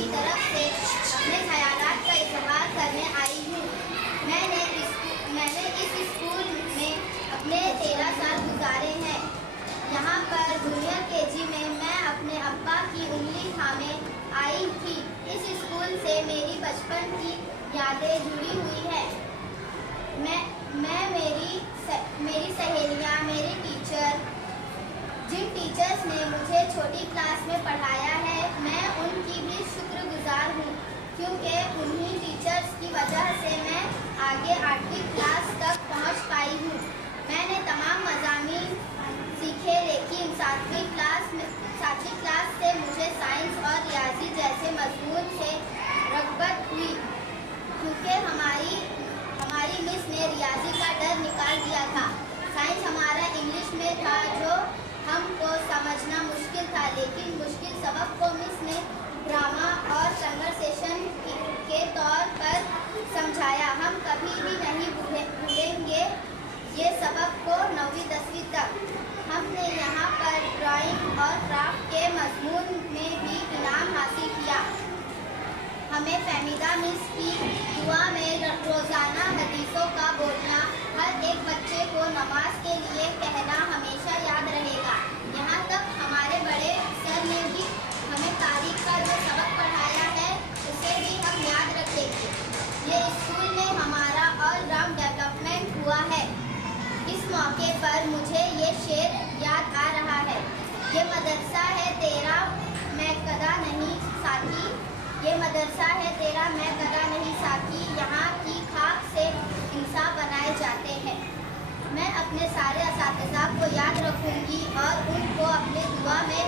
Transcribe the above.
की तरफ से अपने ख़यालात का इज़हार करने आई हूँ। मैंने इस स्कूल में अपने 13 साल गुजारे हैं। यहाँ पर जूनियर केजी में मैं अपने अब्बा की उंगली थामे आई थी। इस स्कूल से मेरी बचपन की यादें जुड़ी हुई है। मेरी सहेलियाँ, मेरे टीचर, जिन टीचर्स ने मुझे छोटी क्लास में पढ़ाया है, मैं उनकी भी शुक्रगुजार हूँ, क्योंकि उन्हीं टीचर्स की वजह से मैं आगे 8वीं क्लास तक पहुँच पाई हूँ। मैंने तमाम मज़ामीन सीखे, लेकिन 7वीं क्लास से मुझे साइंस और रियाजी जैसे मज़मून से रग़बत हुई, क्योंकि हमारी मिस ने रियाजी का डर निकाल दिया था। साइंस हमारा इंग्लिश में था, जो हमको समझना मुश्किल था, लेकिन मुश्किल सबक को मिस ने ड्रामा और कन्वर्सेशन के तौर पर समझाया। हम कभी भी नहीं भूलेंगे ये सबक को 9वीं 10वीं तक। हमने यहाँ पर ड्राइंग और क्राफ्ट के मज़मून में भी इनाम हासिल किया। हमें फहमीदा मिस की दुआ में रोज़ाना हदीसों का बोलना, हर एक बच्चे को नमाज के लिए कहना हमेशा याद रहेगा। यहाँ तक हमारे बड़े सर ने भी हमें तारीख का जो सबक पढ़ाया है, उसे भी हम याद रखेंगे। ये स्कूल में हमारा ऑल राउंड डेवलपमेंट हुआ है। इस मौके पर मुझे ये शेर याद आ रहा है। ये मदरसा है तेरा मैं कदा नहीं साथी, ये मदरसा है तेरा मैं कदा नहीं साथी, यहाँ की खाक से इंसान बनाए जाते हैं। मैं अपने सारे असातिज़ा को याद रखूँगी और उनको अपने दुआ में